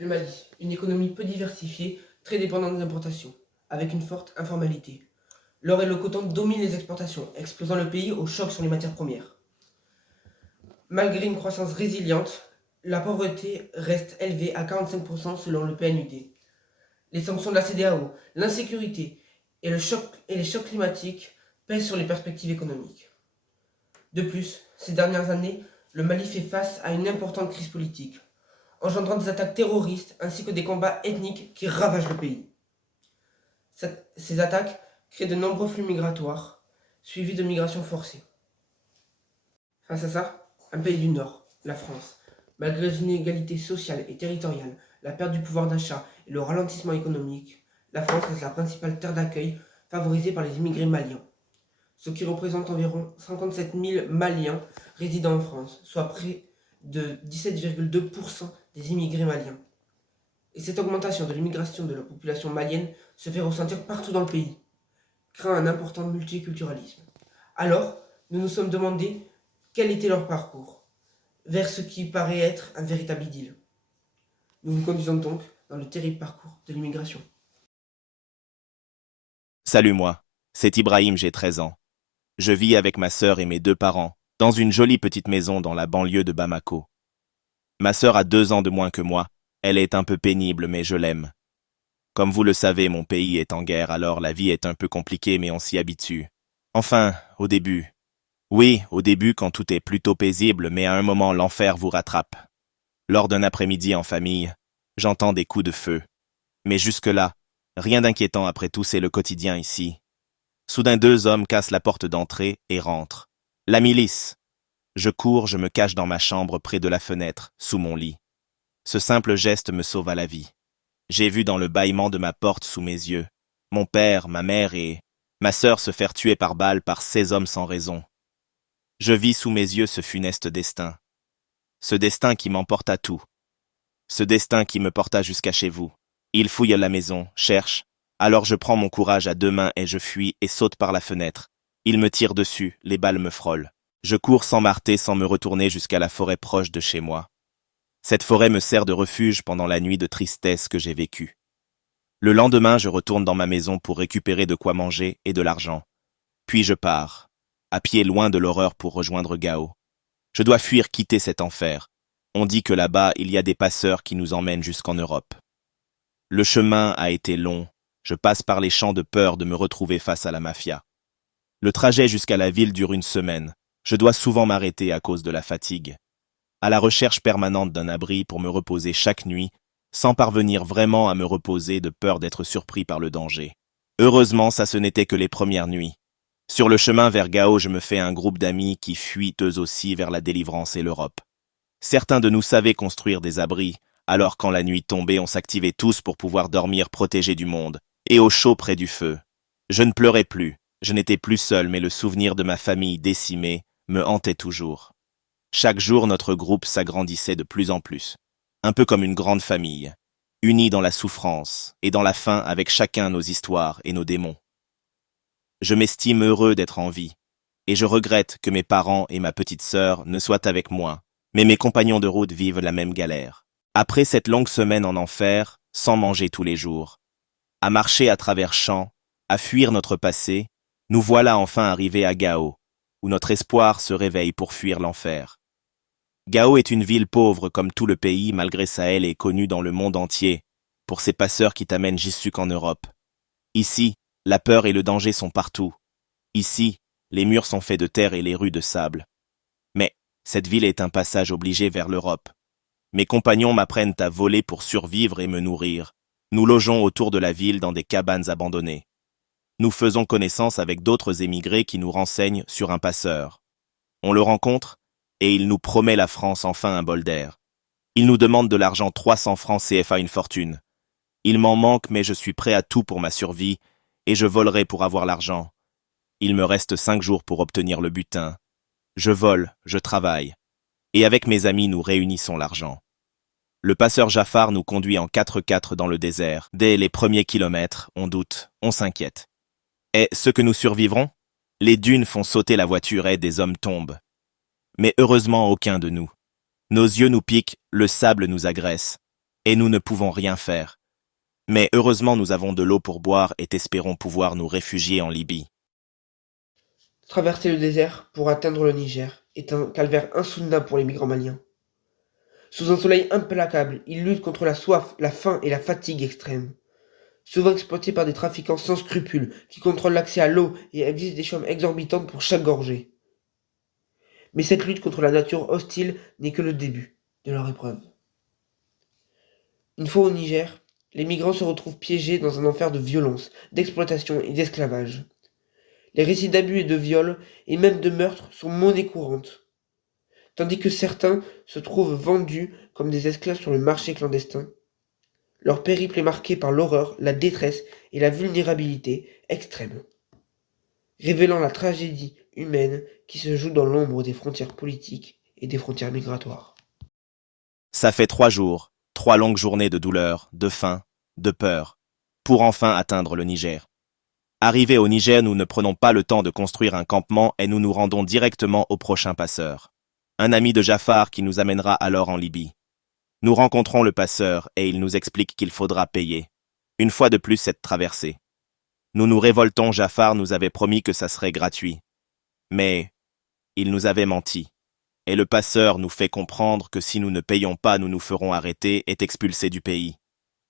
Le Mali, une économie peu diversifiée, très dépendante des importations, avec une forte informalité. L'or et le coton dominent les exportations, exposant le pays au choc sur les matières premières. Malgré une croissance résiliente, la pauvreté reste élevée à 45% selon le PNUD. Les sanctions de la CEDEAO, l'insécurité et les chocs climatiques pèsent sur les perspectives économiques. De plus, ces dernières années, le Mali fait face à une importante crise politique, engendrant des attaques terroristes ainsi que des combats ethniques qui ravagent le pays. Ces attaques créent de nombreux flux migratoires, suivis de migrations forcées. Face à ça, un pays du Nord, la France, malgré les inégalités sociales et territoriales, la perte du pouvoir d'achat et le ralentissement économique, la France reste la principale terre d'accueil favorisée par les immigrés maliens, ce qui représente environ 57 000 Maliens résidant en France, soit près de 17,2% des immigrés maliens. Et cette augmentation de l'immigration de la population malienne se fait ressentir partout dans le pays, créant un important multiculturalisme. Alors, nous nous sommes demandé quel était leur parcours, vers ce qui paraît être un véritable idylle. Nous vous conduisons donc dans le terrible parcours de l'immigration. Salut moi, c'est Ibrahim, j'ai 13 ans. Je vis avec ma sœur et mes deux parents, dans une jolie petite maison dans la banlieue de Bamako. Ma sœur a 2 ans de moins que moi, elle est un peu pénible mais je l'aime. Comme vous le savez, mon pays est en guerre, alors la vie est un peu compliquée mais on s'y habitue. Enfin, au début. Oui, au début quand tout est plutôt paisible, mais à un moment l'enfer vous rattrape. Lors d'un après-midi en famille, j'entends des coups de feu. Mais jusque-là, rien d'inquiétant après tout, c'est le quotidien ici. Soudain 2 hommes cassent la porte d'entrée et rentrent. La milice. Je cours, je me cache dans ma chambre près de la fenêtre, sous mon lit. Ce simple geste me sauva la vie. J'ai vu dans le bâillement de ma porte sous mes yeux mon père, ma mère et ma sœur se faire tuer par balle par ces hommes sans raison. Je vis sous mes yeux ce funeste destin. Ce destin qui m'emporta tout. Ce destin qui me porta jusqu'à chez vous. Ils fouillent la maison, cherchent. Alors je prends mon courage à 2 mains et je fuis et saute par la fenêtre. Ils me tirent dessus, les balles me frôlent. Je cours sans m'arrêter, sans me retourner jusqu'à la forêt proche de chez moi. Cette forêt me sert de refuge pendant la nuit de tristesse que j'ai vécue. Le lendemain, je retourne dans ma maison pour récupérer de quoi manger et de l'argent. Puis je pars, à pied loin de l'horreur pour rejoindre Gao. Je dois fuir, quitter cet enfer. On dit que là-bas, il y a des passeurs qui nous emmènent jusqu'en Europe. Le chemin a été long. Je passe par les champs de peur de me retrouver face à la mafia. Le trajet jusqu'à la ville dure 1 semaine. Je dois souvent m'arrêter à cause de la fatigue. À la recherche permanente d'un abri pour me reposer chaque nuit, sans parvenir vraiment à me reposer de peur d'être surpris par le danger. Heureusement, ça ce n'était que les premières nuits. Sur le chemin vers Gao, je me fais un groupe d'amis qui fuient eux aussi vers la délivrance et l'Europe. Certains de nous savaient construire des abris, alors quand la nuit tombait, on s'activait tous pour pouvoir dormir protégés du monde, et au chaud près du feu. Je ne pleurais plus, je n'étais plus seul, mais le souvenir de ma famille décimée me hantait toujours. Chaque jour, notre groupe s'agrandissait de plus en plus, un peu comme une grande famille, unie dans la souffrance et dans la faim avec chacun nos histoires et nos démons. Je m'estime heureux d'être en vie, et je regrette que mes parents et ma petite sœur ne soient avec moi, mais mes compagnons de route vivent la même galère. Après cette longue semaine en enfer, sans manger tous les jours, à marcher à travers champs, à fuir notre passé, nous voilà enfin arrivés à Gao, où notre espoir se réveille pour fuir l'enfer. Gao est une ville pauvre comme tout le pays, malgré ça elle est connue dans le monde entier, pour ses passeurs qui t'amènent jusqu'en Europe. Ici, la peur et le danger sont partout. Ici, les murs sont faits de terre et les rues de sable. Mais cette ville est un passage obligé vers l'Europe. Mes compagnons m'apprennent à voler pour survivre et me nourrir. Nous logeons autour de la ville dans des cabanes abandonnées. Nous faisons connaissance avec d'autres émigrés qui nous renseignent sur un passeur. On le rencontre et il nous promet la France, enfin un bol d'air. Il nous demande de l'argent, 300 francs CFA, une fortune. Il m'en manque, mais je suis prêt à tout pour ma survie et je volerai pour avoir l'argent. Il me reste 5 jours pour obtenir le butin. Je vole, je travaille. Et avec mes amis, nous réunissons l'argent. Le passeur Jafar nous conduit en 4x4 dans le désert. Dès les premiers kilomètres, on doute, on s'inquiète. Est-ce que nous survivrons? Les dunes font sauter la voiture et des hommes tombent. Mais heureusement aucun de nous. Nos yeux nous piquent, le sable nous agresse. et nous ne pouvons rien faire. Mais heureusement nous avons de l'eau pour boire et espérons pouvoir nous réfugier en Libye. Traverser le désert pour atteindre le Niger est un calvaire insoutenable pour les migrants maliens. Sous un soleil implacable, ils luttent contre la soif, la faim et la fatigue extrême. Souvent exploités par des trafiquants sans scrupules qui contrôlent l'accès à l'eau et exigent des sommes exorbitantes pour chaque gorgée. Mais cette lutte contre la nature hostile n'est que le début de leur épreuve. Une fois au Niger, les migrants se retrouvent piégés dans un enfer de violence, d'exploitation et d'esclavage. Les récits d'abus et de viols, et même de meurtres, sont monnaie courante, tandis que certains se trouvent vendus comme des esclaves sur le marché clandestin. Leur périple est marqué par l'horreur, la détresse et la vulnérabilité extrême, révélant la tragédie humaine qui se joue dans l'ombre des frontières politiques et des frontières migratoires. Ça fait 3 jours, 3 longues journées de douleur, de faim, de peur, pour enfin atteindre le Niger. Arrivés au Niger, nous ne prenons pas le temps de construire un campement et nous nous rendons directement au prochain passeur. Un ami de Jafar qui nous amènera alors en Libye. Nous rencontrons le passeur et il nous explique qu'il faudra payer, une fois de plus, cette traversée. Nous nous révoltons, Jafar nous avait promis que ça serait gratuit. Mais il nous avait menti. Et le passeur nous fait comprendre que si nous ne payons pas, nous nous ferons arrêter et expulser du pays.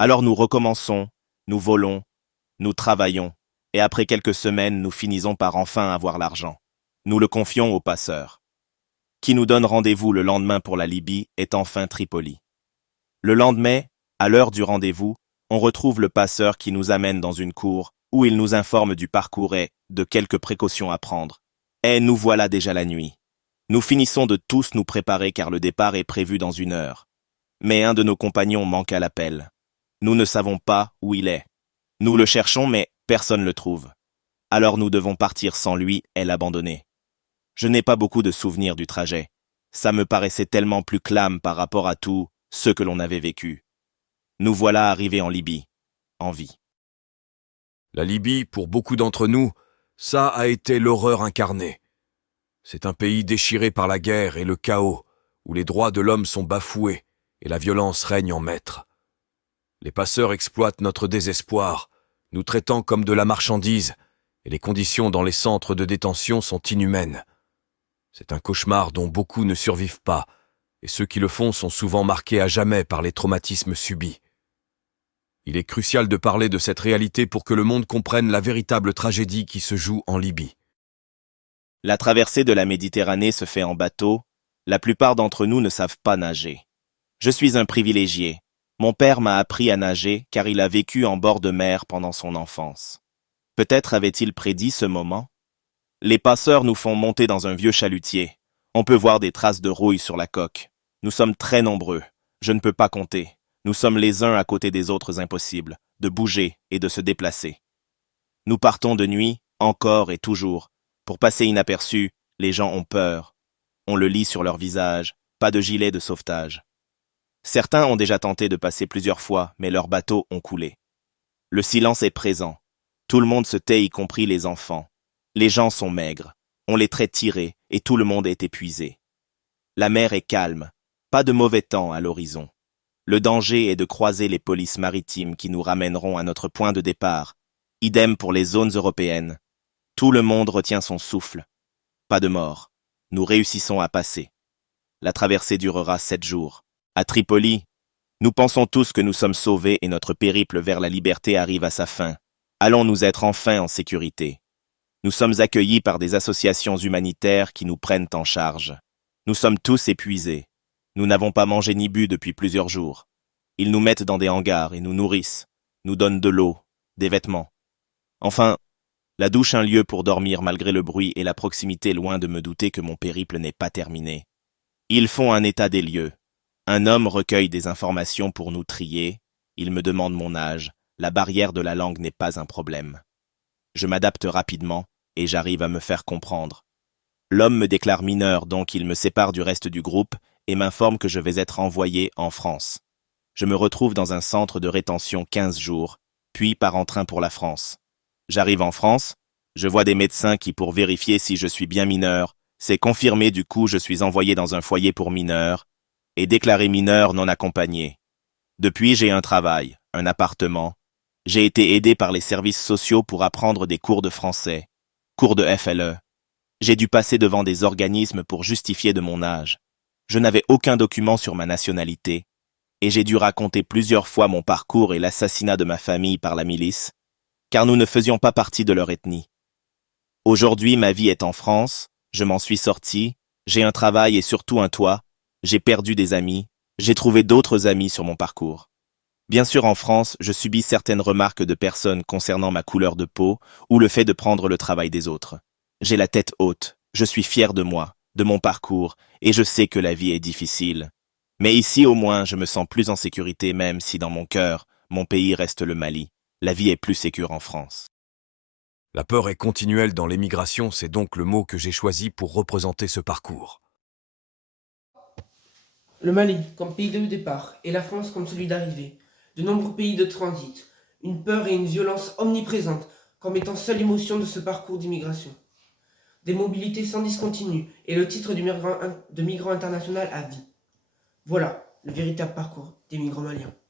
Alors nous recommençons, nous volons, nous travaillons, et après quelques semaines, nous finissons par enfin avoir l'argent. Nous le confions au passeur, qui nous donne rendez-vous le lendemain pour la Libye est enfin Tripoli. Le lendemain, à l'heure du rendez-vous, on retrouve le passeur qui nous amène dans une cour où il nous informe du parcours et de quelques précautions à prendre. Et nous voilà déjà la nuit. Nous finissons de tous nous préparer car le départ est prévu dans 1 heure. Mais un de nos compagnons manque à l'appel. Nous ne savons pas où il est. Nous le cherchons mais personne ne le trouve. Alors nous devons partir sans lui et l'abandonner. Je n'ai pas beaucoup de souvenirs du trajet. Ça me paraissait tellement plus calme par rapport à tout ce que l'on avait vécu. Nous voilà arrivés en Libye, en vie. La Libye, pour beaucoup d'entre nous, ça a été l'horreur incarnée. C'est un pays déchiré par la guerre et le chaos, où les droits de l'homme sont bafoués et la violence règne en maître. Les passeurs exploitent notre désespoir, nous traitant comme de la marchandise, et les conditions dans les centres de détention sont inhumaines. C'est un cauchemar dont beaucoup ne survivent pas, et ceux qui le font sont souvent marqués à jamais par les traumatismes subis. Il est crucial de parler de cette réalité pour que le monde comprenne la véritable tragédie qui se joue en Libye. La traversée de la Méditerranée se fait en bateau. La plupart d'entre nous ne savent pas nager. Je suis un privilégié. Mon père m'a appris à nager car il a vécu en bord de mer pendant son enfance. Peut-être avait-il prédit ce moment? Les passeurs nous font monter dans un vieux chalutier. On peut voir des traces de rouille sur la coque. Nous sommes très nombreux. Je ne peux pas compter. Nous sommes les uns à côté des autres impossibles, de bouger et de se déplacer. Nous partons de nuit, encore et toujours. Pour passer inaperçus, les gens ont peur. On le lit sur leur visage, pas de gilet de sauvetage. Certains ont déjà tenté de passer plusieurs fois, mais leurs bateaux ont coulé. Le silence est présent. Tout le monde se tait, y compris les enfants. Les gens sont maigres. On les traite tirés et tout le monde est épuisé. La mer est calme. Pas de mauvais temps à l'horizon. Le danger est de croiser les polices maritimes qui nous ramèneront à notre point de départ. Idem pour les zones européennes. Tout le monde retient son souffle. Pas de mort. Nous réussissons à passer. La traversée durera 7 jours. À Tripoli, nous pensons tous que nous sommes sauvés et notre périple vers la liberté arrive à sa fin. Allons-nous être enfin en sécurité? Nous sommes accueillis par des associations humanitaires qui nous prennent en charge. Nous sommes tous épuisés. Nous n'avons pas mangé ni bu depuis plusieurs jours. Ils nous mettent dans des hangars et nous nourrissent, nous donnent de l'eau, des vêtements. Enfin, la douche un lieu pour dormir malgré le bruit et la proximité, loin de me douter que mon périple n'est pas terminé. Ils font un état des lieux. Un homme recueille des informations pour nous trier. Il me demande mon âge. La barrière de la langue n'est pas un problème. Je m'adapte rapidement et j'arrive à me faire comprendre. L'homme me déclare mineur, donc il me sépare du reste du groupe et m'informe que je vais être envoyé en France. Je me retrouve dans un centre de rétention 15 jours, puis pars en train pour la France. J'arrive en France, je vois des médecins qui, pour vérifier si je suis bien mineur, c'est confirmé, du coup je suis envoyé dans un foyer pour mineurs et déclaré mineur non accompagné. Depuis, j'ai un travail, un appartement. J'ai été aidé par les services sociaux pour apprendre des cours de français, cours de FLE. J'ai dû passer devant des organismes pour justifier de mon âge. Je n'avais aucun document sur ma nationalité, et j'ai dû raconter plusieurs fois mon parcours et l'assassinat de ma famille par la milice, car nous ne faisions pas partie de leur ethnie. Aujourd'hui, ma vie est en France, je m'en suis sorti, j'ai un travail et surtout un toit, j'ai perdu des amis, j'ai trouvé d'autres amis sur mon parcours. Bien sûr, en France, je subis certaines remarques de personnes concernant ma couleur de peau ou le fait de prendre le travail des autres. J'ai la tête haute, je suis fier de moi, de mon parcours, et je sais que la vie est difficile. Mais ici, au moins, je me sens plus en sécurité même si dans mon cœur, mon pays reste le Mali. La vie est plus sécure en France. La peur est continuelle dans l'émigration, c'est donc le mot que j'ai choisi pour représenter ce parcours. Le Mali comme pays de départ et la France comme celui d'arrivée. De nombreux pays de transit. Une peur et une violence omniprésentes comme étant seule émotion de ce parcours d'immigration. Des mobilités sans discontinu et le titre de migrant international à vie. Voilà le véritable parcours des migrants maliens.